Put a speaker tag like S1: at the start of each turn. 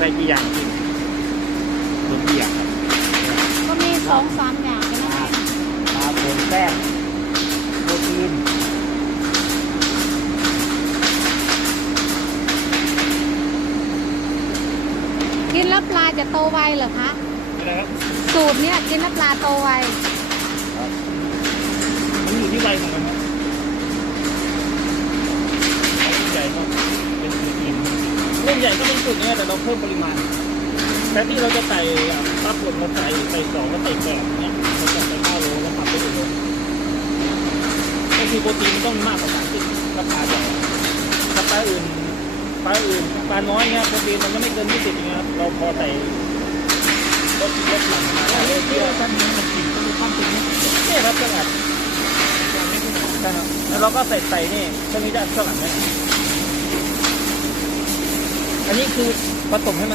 S1: กี่อย่างกินตัวกี่อย่างครับ
S2: ก็มี2-3 อย่างนะ
S3: ปลาโขนแป้งโปรตีน
S2: กินแล้วปลาจะโตไวเหรอคะ
S1: อะไรครับ
S2: สูตรเนี้ยกินแล้วปลาโตไว
S1: มันอยู่ที่ใบของมันครับรุ่นใหญ่ก็เป็นสูตรอื่นรุ่นใหญ่ก็เป็นสูตรนี้แต่เราเพิ่มปริมาณแทนที่เราจะใส่ปลาป่นมาใส่2ก็ใส่8เนี่ยเราจะใส่5 โลแล้วทำไป1 โลก็คือโปรตีนมันต้องมากกว่า30ถ้าปลาใหญ่ถ้าปลาอื่นปลาน้อยเนี่ยโปรตีนมันก็ไม่เกิน20อย่างเงี้ยครับเราพอใส่ลดหลั่งมาได้เลยที่ว่าจะมีมันกินก็คือความเป็นเนี่ยครับเครื่องอัดใช่ครับแล้วเราก็ใส่นี่เครื่องนี้จะเครื่องอัดไหมอันนี้คือผสมให้มัน